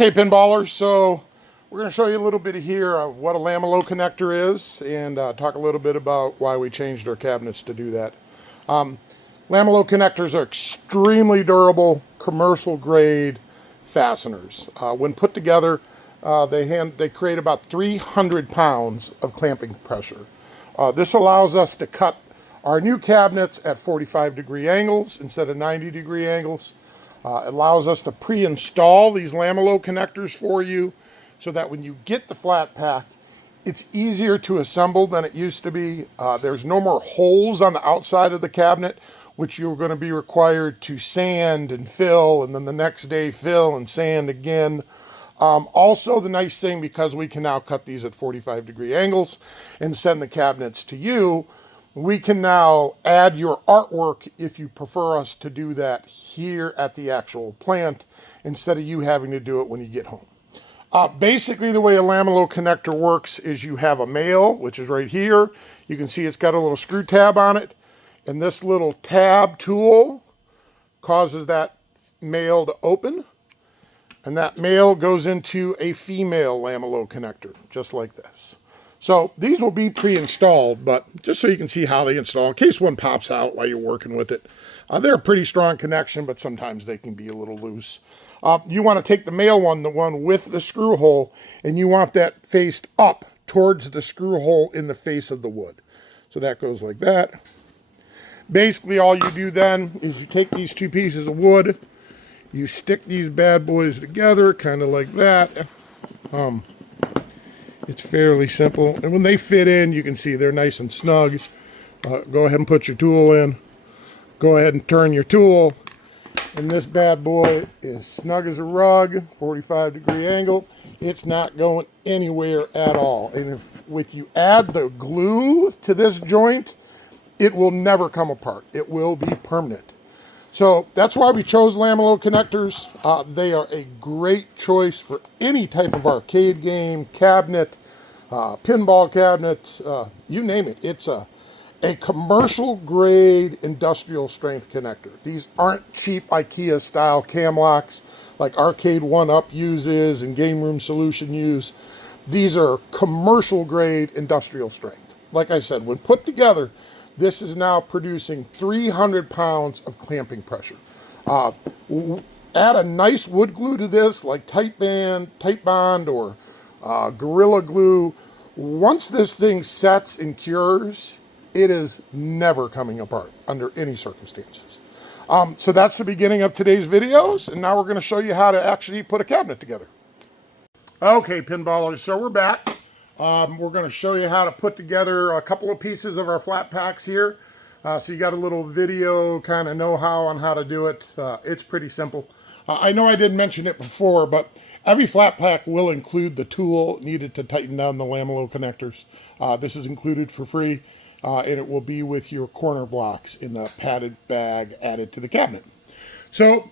Okay, pinballers, so we're going to show you a little bit here of what a lamello connector is and talk a little bit about why we changed our cabinets to do that. Lamello connectors are extremely durable, commercial grade fasteners. When put together, they create about 300 pounds of clamping pressure. This allows us to cut our new cabinets at 45-degree angles instead of 90-degree angles. It allows us to pre-install these lamello connectors for you so that when you get the flat pack, it's easier to assemble than it used to be. There's no more holes on the outside of the cabinet, which you're going to be required to sand and fill, and then the next day fill and sand again. Also, the nice thing, because we can now cut these at 45-degree angles and send the cabinets to you, we can now add your artwork if you prefer us to do that here at the actual plant instead of you having to do it when you get home. Basically, the way a lamello connector works is you have a male, which is right here. You can see it's got a little screw tab on it, and this little tab tool causes that male to open, and that male goes into a female lamello connector, just like this. So these will be pre-installed, but just so you can see how they install, in case one pops out while you're working with it. They're a pretty strong connection, but sometimes they can be a little loose. You want to take the male one, the one with the screw hole, and you want that faced up towards the screw hole in the face of the wood. So that goes like that. Basically, all you do then is you take these two pieces of wood, you stick these bad boys together, kind of like that. It's fairly simple. And when they fit in, you can see they're nice and snug. Go ahead and put your tool in. Go ahead and turn your tool. And this bad boy is snug as a rug, 45-degree angle. It's not going anywhere at all. And if you add the glue to this joint, it will never come apart. It will be permanent. So that's why we chose lamello connectors. They are a great choice for any type of arcade game, cabinet, pinball cabinet, you name it. It's a commercial grade industrial strength connector. These aren't cheap IKEA style cam locks like Arcade 1-Up uses and Game Room Solution use. These are commercial grade industrial strength. Like I said, when put together, this is now producing 300 pounds of clamping pressure. Add a nice wood glue to this, like Tight Bond, or Gorilla Glue. Once this thing sets and cures, it is never coming apart under any circumstances. So that's the beginning of today's videos, and now we're going to show you how to actually put a cabinet together. Okay, pinballers, so we're back. We're going to show you how to put together a couple of pieces of our flat packs here. So you got a little video kind of know-how on how to do it. It's pretty simple. I know I didn't mention it before, but every flat pack will include the tool needed to tighten down the lamello connectors. This is included for free, and it will be with your corner blocks in the padded bag added to the cabinet. So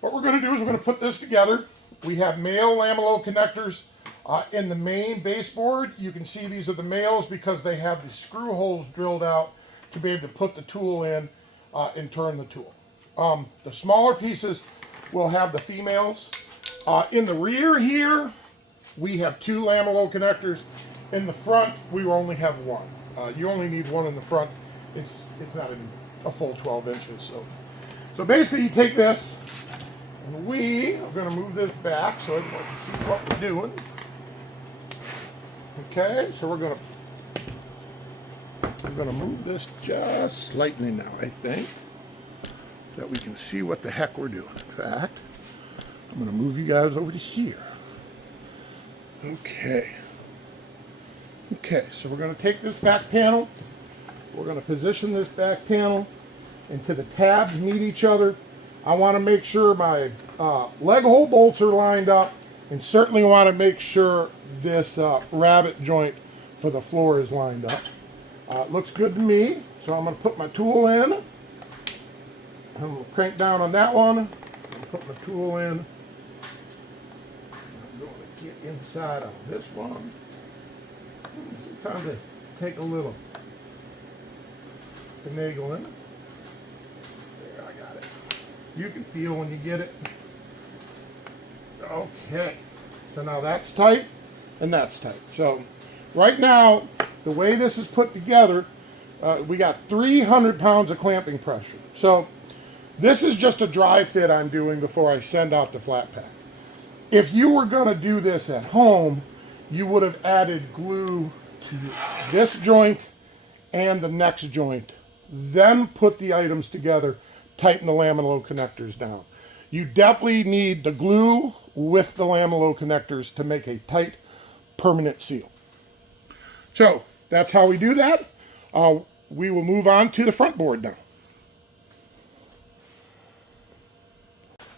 what we're going to do is we're going to put this together. We have male lamello connectors in the main baseboard. You can see these are the males because they have the screw holes drilled out to be able to put the tool in and turn the tool. The smaller pieces will have the females. In the rear here, we have two lamello connectors. In the front, we will only have one. You only need one in the front. It's not a full 12 inches. So basically you take this, and we are going to move this back so everyone can see what we're doing. Okay, so we're going to move this just slightly now, I think, so that we can see what the heck we're doing. In fact, I'm going to move you guys over to here. Okay, so we're going to take this back panel. We're going to position this back panel until the tabs meet each other. I want to make sure my leg hole bolts are lined up, and certainly want to make sure this rabbet joint for the floor is lined up. It looks good to me, so I'm going to put my tool in. I'm going to crank down on that one. I'm going to put my tool in. I'm going to get inside of this one. Sometimes they take a little finagling. There, I got it. You can feel when you get it. Okay, so now that's tight and that's tight. So right now, the way this is put together, we got 300 pounds of clamping pressure. So this is just a dry fit I'm doing before I send out the flat pack. If you were going to do this at home, you would have added glue to this joint and the next joint, then put the items together, tighten the lamello connectors down. You definitely need the glue with the lamello connectors to make a tight, permanent seal. So that's how we do that. We will move on to the front board now.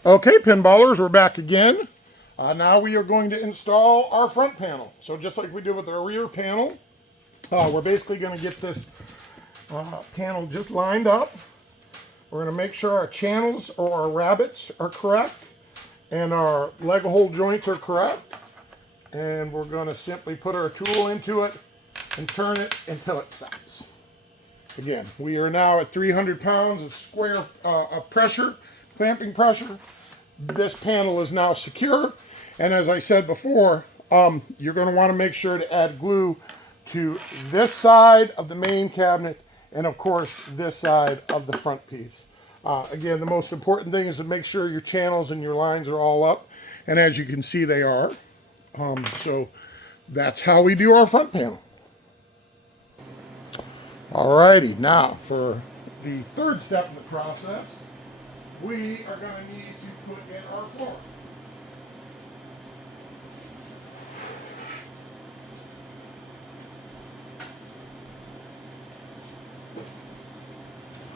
Okay, pinballers, we're back again. Now we are going to install our front panel. So just like we did with our rear panel, we're basically going to get this panel just lined up. We're going to make sure our channels or our rabbets are correct and our leg hole joints are correct. And we're going to simply put our tool into it and turn it until it stops. Again, we are now at 300 pounds of square of pressure, clamping pressure. This panel is now secure. And as I said before, you're going to want to make sure to add glue to this side of the main cabinet and of course this side of the front piece. Again, the most important thing is to make sure your channels and your lines are all up. And as you can see, they are. So that's how we do our front panel. Alrighty, now for the third step in the process, we are going to need to put in our floor.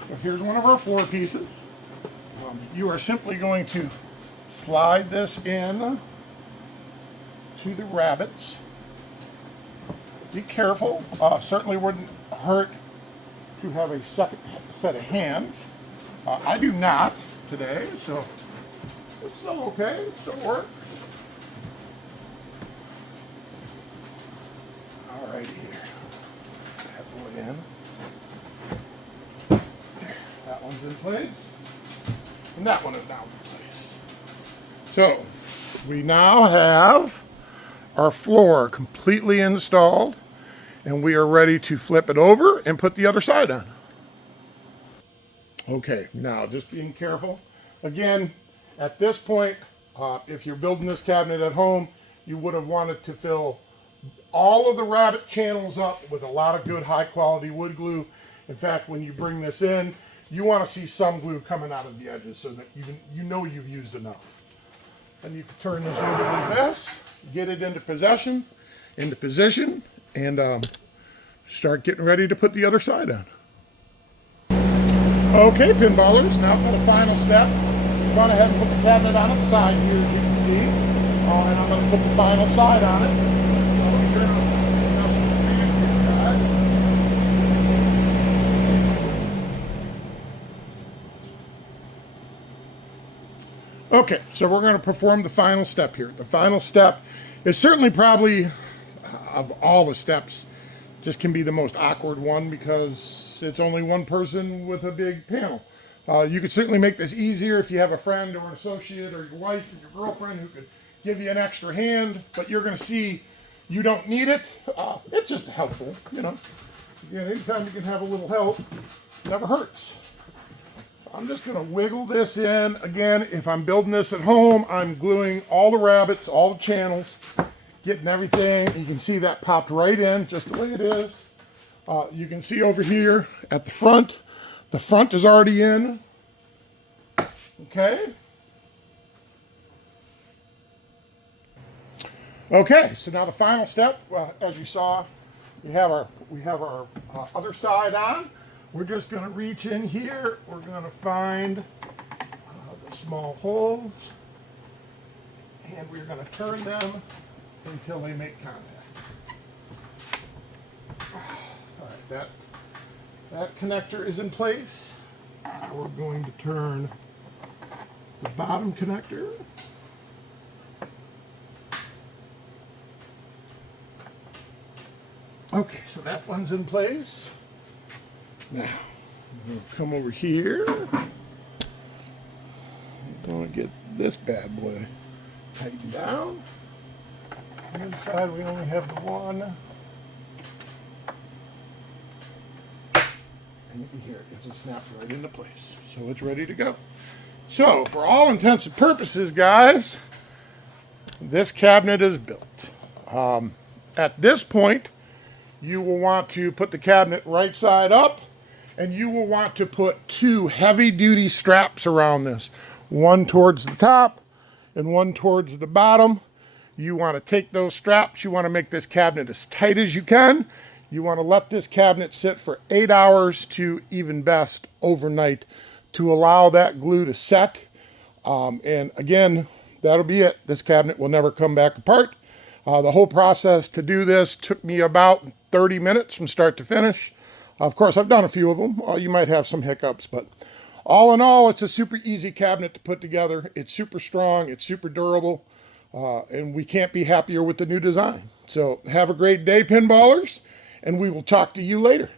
So here's one of our floor pieces. You are simply going to slide this in to the rabbets. Be careful. Certainly wouldn't hurt to have a second set of hands. I do not today, so it's still okay. It still works. All right, here. That boy in. That one's in place. And that one is now in place. So we now have our floor completely installed, and we are ready to flip it over and put the other side on. Okay, now just being careful. Again, at this point, if you're building this cabinet at home, you would have wanted to fill all of the rabbet channels up with a lot of good high quality wood glue. In fact, when you bring this in, you want to see some glue coming out of the edges so that you know you've used enough. And you can turn this over like this, get it into position, and start getting ready to put the other side on. Okay, pinballers, now for the final step. I'm going to have to put the cabinet on its side here, as you can see. And I'm going to put the final side on it. Okay, so we're going to perform the final step here. The final step is certainly probably, of all the steps, just can be the most awkward one because it's only one person with a big panel. You could certainly make this easier if you have a friend or an associate or your wife or your girlfriend who could give you an extra hand, but you're going to see you don't need it. It's just helpful, you know. Again, anytime you can have a little help, never hurts. I'm just going to wiggle this in. Again, if I'm building this at home, I'm gluing all the rabbets, all the channels, getting everything. You can see that popped right in just the way it is. You can see over here at the front is already in. Okay. Okay, so now the final step, as you saw, we have our other side on. We're just going to reach in here. We're going to find the small holes, and we're going to turn them until they make contact. All right, that connector is in place. We're going to turn the bottom connector. Okay, so that one's in place. Now, we'll come over here. I'm going to get this bad boy tighten down. On this side we only have the one. And you can hear it just snapped right into place. So it's ready to go. So for all intents and purposes, guys, this cabinet is built. At this point, you will want to put the cabinet right side up, and you will want to put two heavy-duty straps around this. One towards the top and one towards the bottom. You want to take those straps. You want to make this cabinet as tight as you can. You want to let this cabinet sit for 8 hours to even best overnight to allow that glue to set. And again, that'll be it. This cabinet will never come back apart. The whole process to do this took me about 30 minutes from start to finish. Of course, I've done a few of them. You might have some hiccups, but all in all, it's a super easy cabinet to put together. It's super strong, it's super durable, and we can't be happier with the new design. So have a great day, pinballers, and we will talk to you later.